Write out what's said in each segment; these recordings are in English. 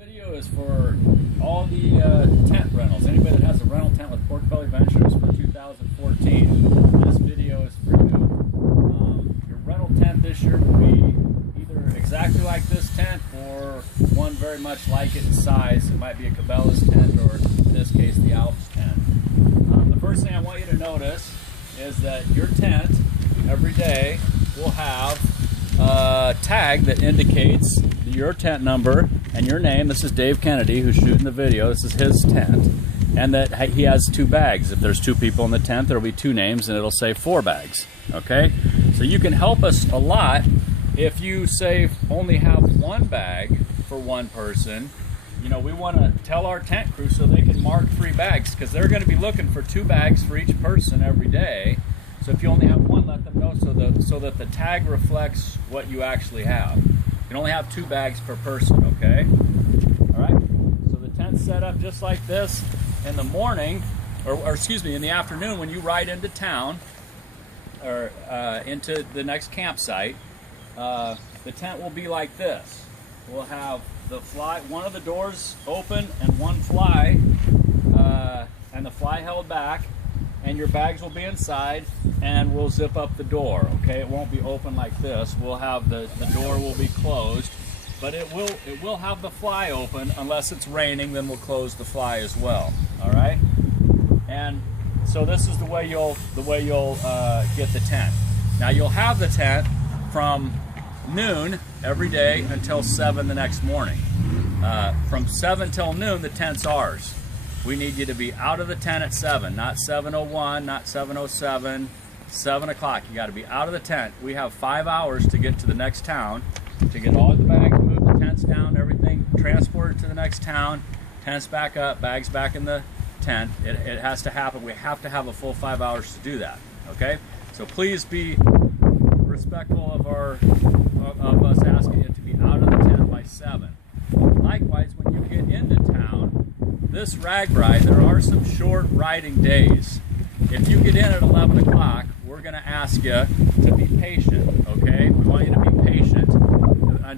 video is for all the tent rentals. Anybody that has a rental tent with Pork Belly Ventures for 2014, this video is for you. Your rental tent this year will be either exactly like this tent or one very much like it in size. It might be a Cabela's tent or, in this case, the Alps tent. The first thing I want you to notice is that your tent every day will have a tag that indicates your tent number and your name. This is Dave Kennedy who's shooting the video. This is his tent, and that he has 2 bags. If there's 2 people in the tent, there'll be 2 names and it'll say 4 bags. Okay, so you can help us a lot if you say only have 1 bag for 1 person. You know, we want to tell our tent crew so they can mark 3 bags, because they're going to be looking for 2 bags for each person every day. So if you only have 1, let them know so that the tag reflects what you actually have. You can only have 2 bags per person, okay? All right, so the tent's set up just like this. In the morning, or excuse me, in the afternoon when you ride into town, or into the next campsite, the tent will be like this. We'll have the fly, one of the doors open and 1 fly, and the fly held back, and your bags will be inside, and we'll zip up the door, okay? It won't be open like this. We'll have the door will be closed, but it will have the fly open. Unless it's raining, then we'll close the fly as well, all right? And so this is the way you'll get the tent. Now you'll have the tent from noon every day until 7 the next morning. From 7 till noon, the tent's ours. We need you to be out of the tent at 7, not 7:01, not 7:07, 7 o'clock. You got to be out of the tent. We have 5 hours to get to the next town, to get all the bags moved, the tents down, everything transported to the next town, tents back up, bags back in the tent. It has to happen. We have to have a full 5 hours to do that, okay? So please be respectful of us asking you to be out of the tent by 7. Likewise, when you get into town, this rag ride, there are some short riding days. If you get in at 11 o'clock, we're going to ask you to be patient, okay? We want you to be patient,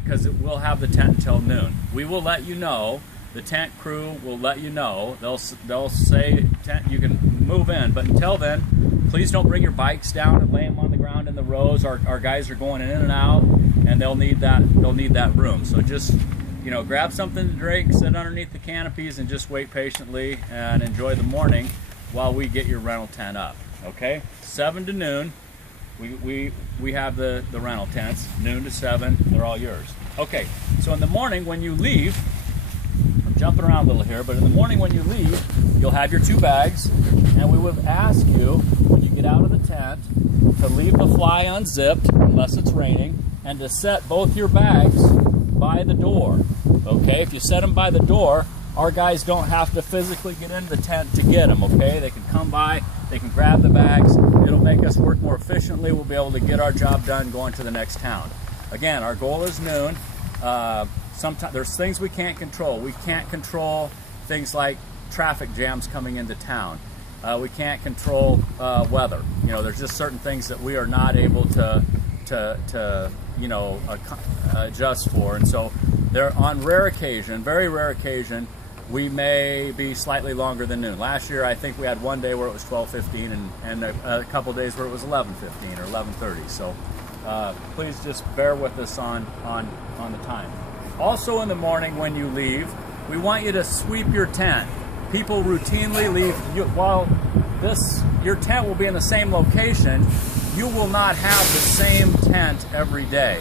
because we'll have the tent until noon. We will let you know. The tent crew will let you know. They'll say, tent, you can move in, but until then, please don't bring your bikes down and lay them on the ground in the rows. Our guys are going in and out, and they'll need that room. So just, you know, grab something to drink, sit underneath the canopies, and just wait patiently and enjoy the morning while we get your rental tent up. Okay, 7 to noon, we have the rental tents. Noon to 7, they're all yours. Okay, so in the morning when you leave, I'm jumping around a little here, but in the morning when you leave, you'll have your 2 bags, and we would ask you when you get out of the tent to leave the fly unzipped unless it's raining, and to set both your bags by the door. Okay, if you set them by the door, our guys don't have to physically get into the tent to get them, okay? They can come by, they can grab the bags. It'll make us work more efficiently. We'll be able to get our job done going to the next town. Again, our goal is noon. Sometimes there's things we can't control. We can't control things like traffic jams coming into town. We can't control weather. You know, there's just certain things that we are not able to you know, adjust for, and so there, on rare occasion, very rare occasion, we may be slightly longer than noon. Last year, I think we had 1 day where it was 12:15, and a couple days where it was 11:15 or 11:30. So please just bear with us on the time. Also, in the morning when you leave, we want you to sweep your tent. People routinely leave. While your tent will be in the same location, you will not have the same tent every day,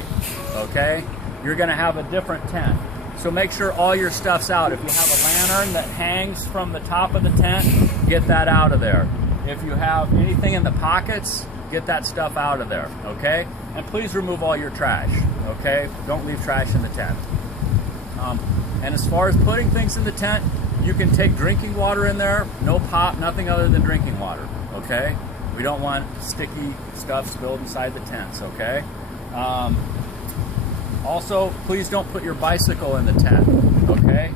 okay? You're gonna have a different tent. So make sure all your stuff's out. If you have a lantern that hangs from the top of the tent, get that out of there. If you have anything in the pockets, get that stuff out of there, okay? And please remove all your trash, okay? Don't leave trash in the tent. And as far as putting things in the tent, you can take drinking water in there, no pop, nothing other than drinking water, okay? We don't want sticky stuff spilled inside the tents, okay? Also, please don't put your bicycle in the tent, okay?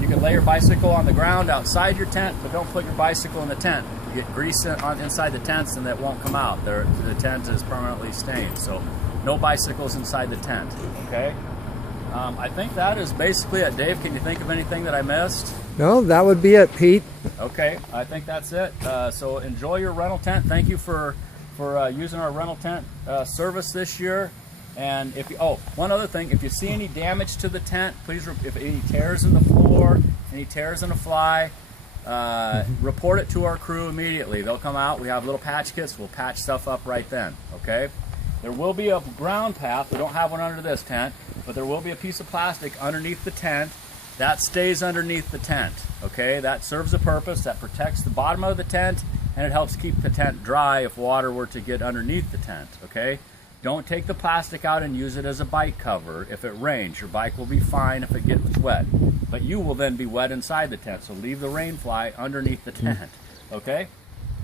You can lay your bicycle on the ground outside your tent, but don't put your bicycle in the tent. You get grease inside the tents and that won't come out. The tent is permanently stained, so no bicycles inside the tent, okay? I think that is basically it. Dave, can you think of anything that I missed? No, that would be it, Pete. Okay, I think that's it. So enjoy your rental tent. Thank you for using our rental tent service this year. And if you, one other thing, if you see any damage to the tent, please, if any tears in the floor, any tears in the fly, report it to our crew immediately. They'll come out. We have little patch kits. We'll patch stuff up right then. Okay. There will be a ground path. We don't have one under this tent, but there will be a piece of plastic underneath the tent. That stays underneath the tent, okay? That serves a purpose. That protects the bottom of the tent, and it helps keep the tent dry if water were to get underneath the tent, okay? Don't take the plastic out and use it as a bike cover. If it rains, your bike will be fine if it gets wet, but you will then be wet inside the tent, so leave the rain fly underneath the tent, okay?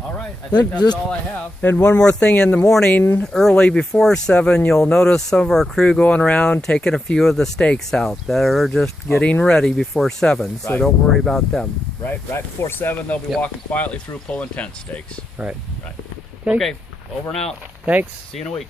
All right, I think that's all I have. And one more thing, in the morning, early before 7, you'll notice some of our crew going around taking a few of the stakes out that are just getting ready before 7, so don't worry about them. Right before 7, they'll be walking quietly through pulling tent stakes. Right. Okay, over and out. Thanks. See you in a week.